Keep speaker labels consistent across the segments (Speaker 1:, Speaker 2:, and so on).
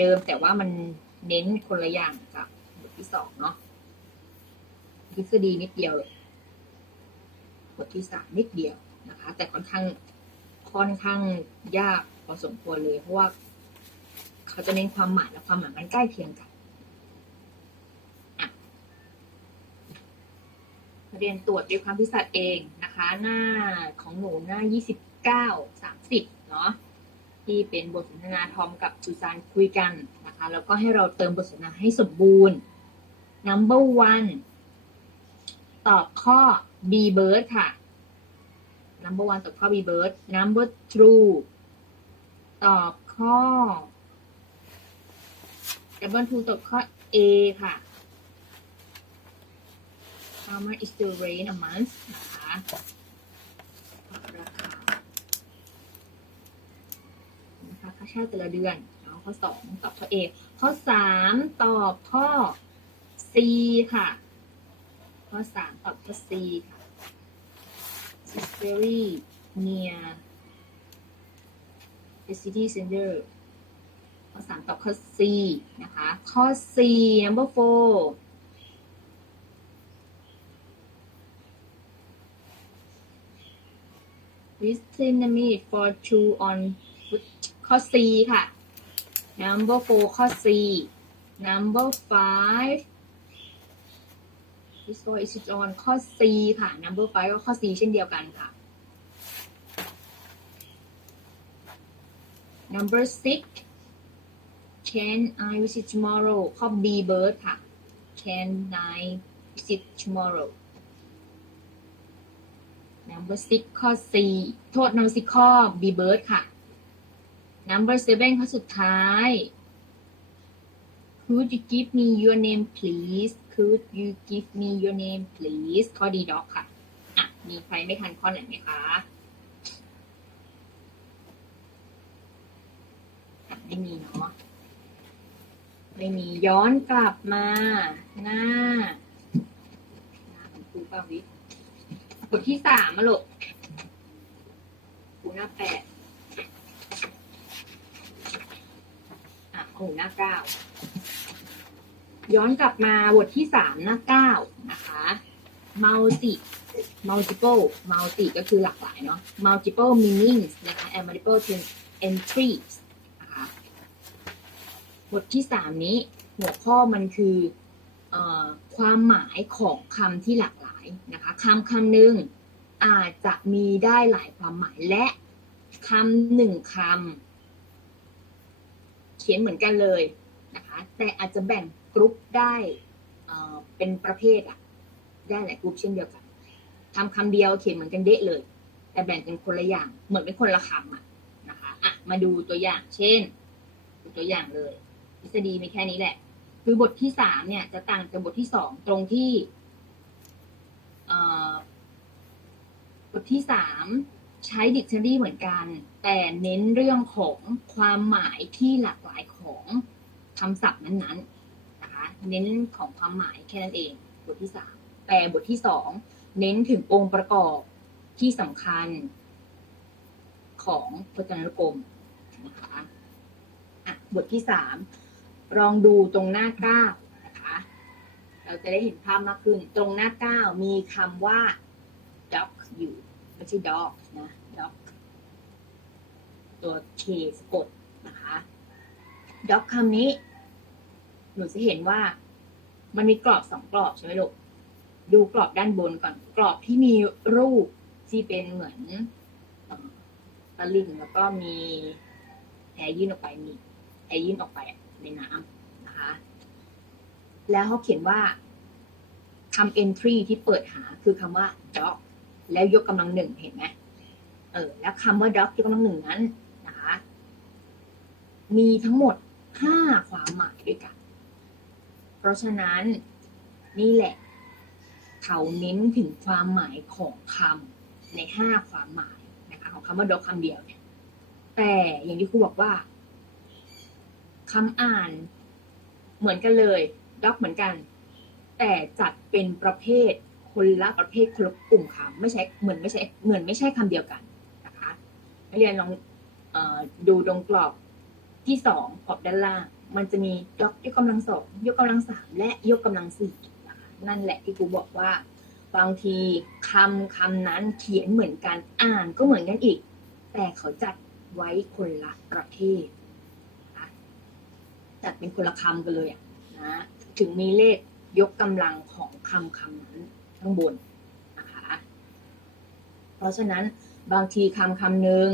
Speaker 1: เดิมแต่ว่ามันเน้นคนละอย่างกับบทที่สองเนาะทฤษฎีนิดเดียวเลยบทที่สามนิดเดียวนะคะ แต่ค่อนข้างค่อนข้างยากพอสมควรเลย เพราะว่าเขาจะเน้นความหมายและความหมายมันใกล้เคียงกันประเด็นตรวจด้วยความพิสัตว์เองนะคะ หน้าของหนูหน้ายี่สิบเก้าสามสิบเนาะ ที่เป็นบทสนทนาทอมกับสุซานคุยกันนะคะ แล้วก็ให้เราเติมบทสนทนาให้สมบูรณ์ number one ตอบข้อ B bird ค่ะ number one ตอบข้อ B bird number two ตอบข้อ number two ตอบข้อ A ค่ะ How much is the rain a month นะคะ ราคานะคะค่าเช่าแต่ละเดือนเนาะข้อสองตอบข้อ A ข้อสามตอบข้อ C ค่ะ ข้อสามตอบข้อ C ค่ะ is very near the city center ข้อสามตอบข้อ C นะคะ ข้อ C number four Listen a minute for two on ข้อ C ค่ะ number four ข้อ C number five this one is on ข้อ C ค่ะ number five ก็ข้อ C เช่นเดียวกันค่ะ number six can I visit tomorrow ข้อ B bird ค่ะ can I visit tomorrow number six ข้อ C โทษ number six ข้อ B bird ค่ะ number seven ข้อสุดท้าย could you give me your name please could you give me your name please ข้อดีด็อกค่ะะมีใครไม่ทันข้อไหนไหมคะไม่มีเนาะไม่มีย้อนกลับมาหน้าหน้าของครูป้าวิทย์บทที่สามมาลูกครูหน้าแปด อะ โอ้หน้าเก้าย้อนกลับมาบทที่สามหน้าเก้านะคะ multi multiple multi ก็คือหลากหลายเนาะ multiple meanings นะคะ and multiple entries นะคะบทที่สามนี้หัวข้อมันคืออความหมายของคำที่หลากหลายนะคะคำคำหนึ่งอาจจะมีได้หลายความหมายและคำหนึ่งคำ ขียนเหมือนกันเลยนะคะแต่อาจจะแบ่งกรุ๊ปได้เป็นประเภทอะได้หลายกรุ๊ปเช่นเดียวกันทำคำเดียวเขียนเหมือนกันเดะเลย แต่แบ่งเป็นคนละอย่างเหมือนเป็นคนละคำอะนะคะอะมาดูตัวอย่างเช่นตัวอย่างเลยทฤษฎีมีแค่นี้แหละ คือบทที่สามเนี่ย จะต่างจากบทที่สองตรงที่บทที่สาม ใช้ดิกชันนารีเหมือนกัน แต่เน้นเรื่องของความหมายที่หลากหลายของคำศัพท์นั้นๆนะคะเน้นของความหมายแค่นั้นเอง บทที่สามแต่บทที่สองเน้นถึงองค์ประกอบที่สำคัญของพจนานุกรมนะคะอะบทที่สามลองดูตรงหน้าเก้านะคะเราจะได้เห็นภาพมากขึ้น ตรงหน้าเก้ามีคำว่า dog อยู่ ไม่ใช่ dog นะ dog ตัว k สะกดนะคะ dog คำนี้ หนูจะเห็นว่า มันมีกรอบสองกรอบใช่ไหมลูก ดูกรอบด้านบนก่อน กรอบที่มีรูปที่เป็นเหมือนตะลิงแล้วก็มีแอร์ยื่นออกไปมีแอร์ยื่นออกไปในน้ำนะคะ แล้วเขาเขียนว่าคำ entry ที่เปิดหาคือคำว่า dog แล้วยกกำลังหนึ่งเห็นไหมเออ แล้วคำว่า dog ยกกำลังหนึ่งนั้นนะคะ มีทั้งหมดห้าความหมายด้วยกัน เพราะฉะนั้นนี่แหละ เขาเน้นถึงความหมายของคำในห้าความหมายนะคะของคำว่า dog คำเดียวเนี่ยแต่อย่างที่ครูบอกว่าคำอ่านเหมือนกันเลย dog เหมือนกัน แต่จัดเป็นประเภท คนละประเภทคนละกลุ่มคำไม่ใช่เหมือนไม่ใช่เหมือนไม่ใช่คำเดียวกันนะคะนักเรียนลองอดูตรงกรอบที่สองกรอบด้านล่าง มันจะมียกยกกำลังสองยกกำลังสามและยกกำลังสี่นะคะนั่นแหละที่ครูบอกว่า บางทีคำคำนั้นเขียนเหมือนกันอ่านก็เหมือนกันอีก แต่เขาจัดไว้คนละประเภทนะคะจัดเป็นคนละคำกันเลยอะนะถึงมีเลขยกกำลังของคำคำนั้น ข้างบนนะคะเพราะฉะนั้นบางทีคำคำหนึ่ง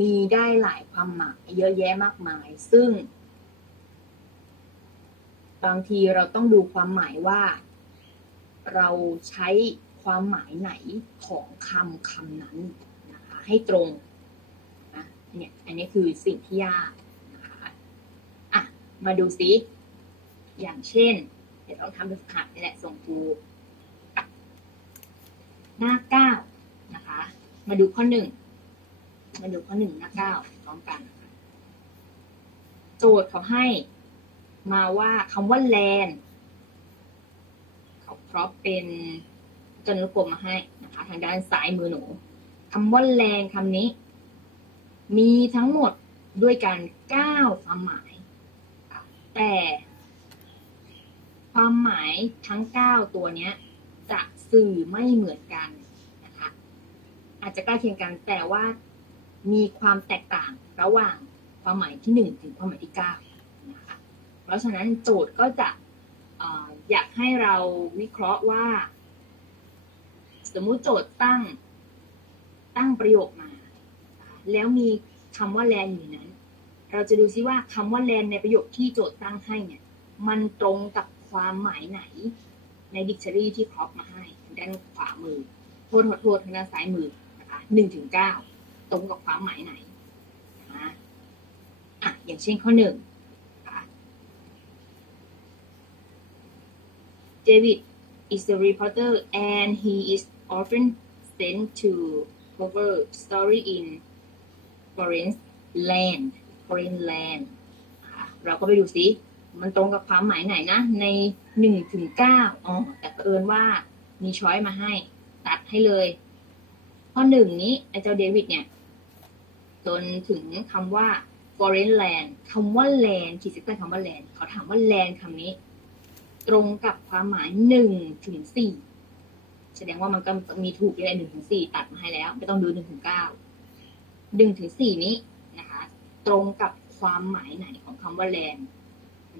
Speaker 1: มีได้หลายความหมายเยอะแยะมากมาย ซึ่ง บางทีเราต้องดูความหมายว่า เราใช้ความหมายไหนของคำคำนั้นนะคะให้ตรงนะเนี่ยอันนี้คือสิ่งที่ยากนะคะอะมาดูซิอย่างเช่น เดี๋ยวต้องทำเป็นฝึกหัดนี่แหละส่งครู หน้าเก้านะคะ มาดูข้อหนึ่งมาดูข้อหนึ่งหน้าเก้าพร้อมกันโจทย์เขาให้มาว่าคำว่าแลนเขาเพราะเป็นจนุกรมมาให้นะคะ ทางด้านซ้ายมือหนูคำว่าแลนคำนี้ มีทั้งหมดด้วยกันเก้าความหมาย แต่ ความหมายทั้งเก้าตัวเนี้ย จะสื่อไม่เหมือนกันนะคะอาจจะใกล้เคียงกันแต่ว่ามีความแตกต่างระหว่างความหมายที่หนึ่งถึงความหมายที่เก้านะคะเพราะฉะนั้นโจทย์ก็จะออยากให้เราวิเคราะห์ว่า สมมุติโจทย์ตั้งตั้งประโยคมา แล้วมีคำว่าแลนอยู่นนั้น เราจะดูซิว่าคำว่าแลนในประโยคที่โจทย์ตั้งให้เนี่ย มันตรงกับความหมายไหน ในดิกชันนารีที่ครอปมาให้ด้านขวามือโทษโทษโทษทางด้านซ้ายมือนะคะหนึ่งถึงเก้าตรงกับความหมายไหนนะอะอย่างเช่นข้อหนึ่งนะคะ David is a reporter and he is often sent to cover story in foreign land foreign land นะคะเราก็ไปดูซิ มันตรงกับความหมายไหนนะ ในหนึ่งถึงเก้าอ๋อ แต่เอิญว่ามีช้อยมาให้ ตัดให้เลย ข้อหนึ่งนี้ไอ้เจ้าเดวิดเนี่ย จนถึงคำว่า foreign land คำว่า land ขีดเส้นใต้คำว่า land เขาถามว่า land คำนี้ ตรงกับความหมายหนึ่งถึงสี่แสดงว่ามันก็มีถูกอยู่ในหนึ่งถึงสี่ตัดมาให้แล้ว ไม่ต้องดูหนึ่งถึงเก้าหนึ่งถึงสี่นี้นะคะ ตรงกับความหมายไหนของคำว่า land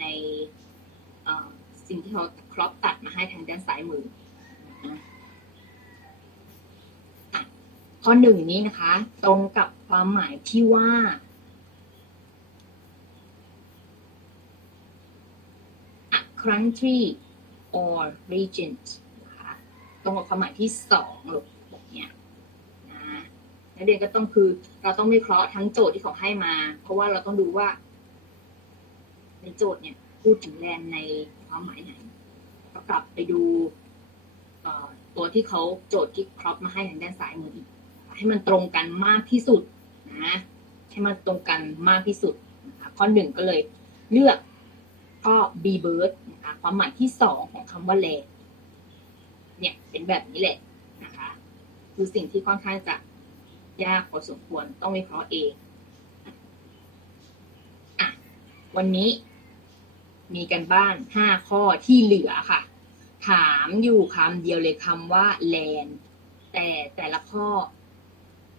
Speaker 1: ในสิ่งที่เขาครอปตัดมาให้ทางด้านซ้ายมือข้อหนึ่งนี้นะคะ ตรงกับความหมายที่ว่า a country or region นะคะตรงกับความหมายที่สองหรอกแบบเนี้ยนะนักเรียนก็ต้องคือเราต้องวิเคราะห์ทั้งโจทย์ที่เขาให้มา เพราะว่าเราต้องดูว่า ในโจทย์เนี่ยพูดถึงแลนในความหมายไหนก็กลับไปดูตัวที่เขาโจทย์ที่ครอปมาให้ทางด้านซ้ายมืออีก ให้มันตรงกันมากที่สุดนะให้มันตรงกันมากที่สุดนะคะข้อหนึ่งก็เลยเลือกข้อ B bird นะคะความหมายที่สองของคำว่าแลนเนี่ยเป็นแบบนี้แหละนะคะคือสิ่งที่ค่อนข้างจะยากพอสมควรต้องวิเคราะห์เองวันนี้ มีกันบ้านห้าข้อที่เหลือค่ะ ถามอยู่คำเดียวเลยคำว่าแลนแต่แต่ละข้อ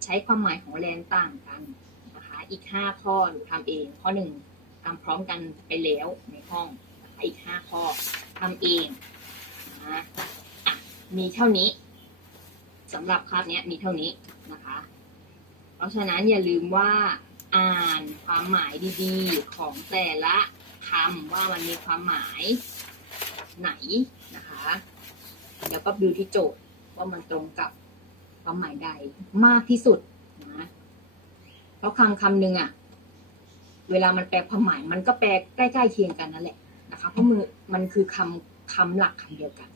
Speaker 1: ใช้ความหมายของแลนต่างกันนะคะ อีกห้าข้อหนูทำเอง ข้อหนึ่งทำพร้อมกันไปแล้วในห้องนะคะอีกห้าข้อทำเองนะะมีเท่านี้สำหรับคลาสเนี้ยมีเท่านี้นะคะ เพราะฉะนั้นอย่าลืมว่าอ่านความหมายดีๆของแต่ละ คำว่ามันมีความหมายไหนนะคะ แล้วก็ดูที่โจทย์ว่ามันตรงกับความหมายใดมากที่สุดนะเพราะคำคำหนึ่งอะเวลามันแปลความหมาย มันก็แปลใกล้ๆเคียงกันนั่นแหละนะคะเพราะมือมันคือคำคำหลักคำเดียวกัน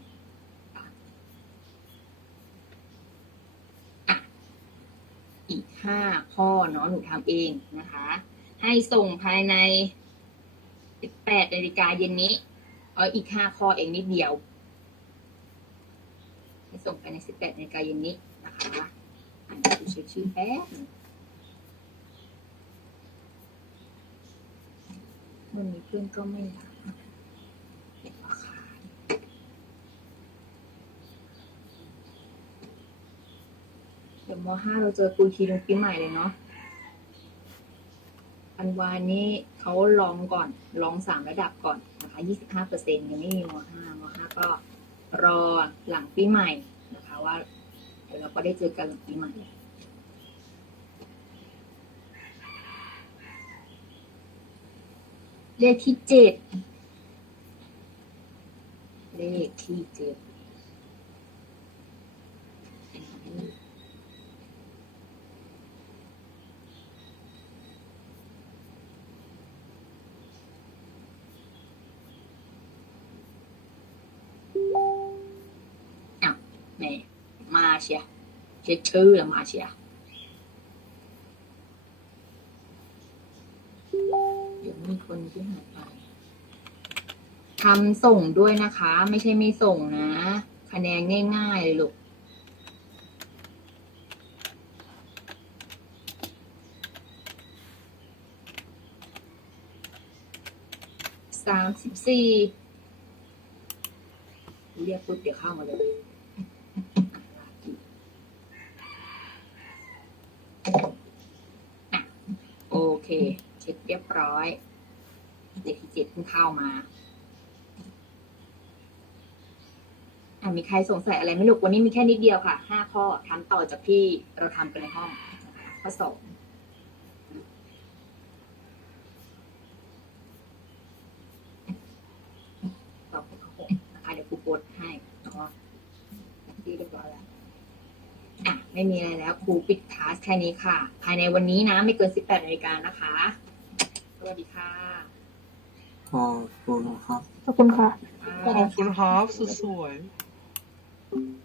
Speaker 1: อีกห้าข้อเนาะหนูทำเองนะคะ ให้ส่งภายใน 18นาฬิกาเย็นนี้เอาอีกห้าข้อเองนิดเดียวให้ส่งภายใน 18นาฬิกาเย็นนี้นะคะอ่านดูเช็คชื่อแป๊บหนึ่งวันนี้เพื่อนก็ไม่เดี๋ยวมห้าเราเจอคุยทีนึงปีใหม่เลยเนาะ อันวานี้เขาลองก่อน ลองสามระดับก่อนนะคะยี่สิบห้าเปอร์เซ็นยังไม่มีมห้ามห้าก็รอหลังปีใหม่นะคะว่าเดี๋ยวเราก็ได้เจอกันหลังปีใหม่ เลขที่เจ็ดเลขที่เจ็ด แม่มาเชียร์เช็คชื่อแล้วมาเชียเดี๋ยวมีคนที่หายไปทำส่งด้วยนะคะ ไม่ใช่ไม่ส่งนะ คะแนนง่ายๆเลยลูกสามสิบสี่เรียกปุ๊บเดี๋ยวเข้ามาเลย อะโอ เค เช็คเรียบร้อยเลขที่เจ็ดเพิ่งเข้ามาอะมีใครสงสัยอะไรไหมลูกวันนี้มีแค่นิดเดียวค่ะห้าข้อทำต่อจากที่เราทำกันในห้องนะคะข้อสองตอบข้อหกนะคะเดี๋ยวครูโพสให้เนาะที่เรียบร้อยแล้วอะ ไม่มีอะไรแล้วครูปิดคลาสแค่นี้ค่ะ ภายในวันนี้นะ ไม่เกินสิบแปดนาฬิกานะคะ สวัสดีค่ะ
Speaker 2: ขอบคุณครับ
Speaker 3: ขอบคุณค่ะ
Speaker 1: อ่า
Speaker 4: ขอบคุณครับสวยๆ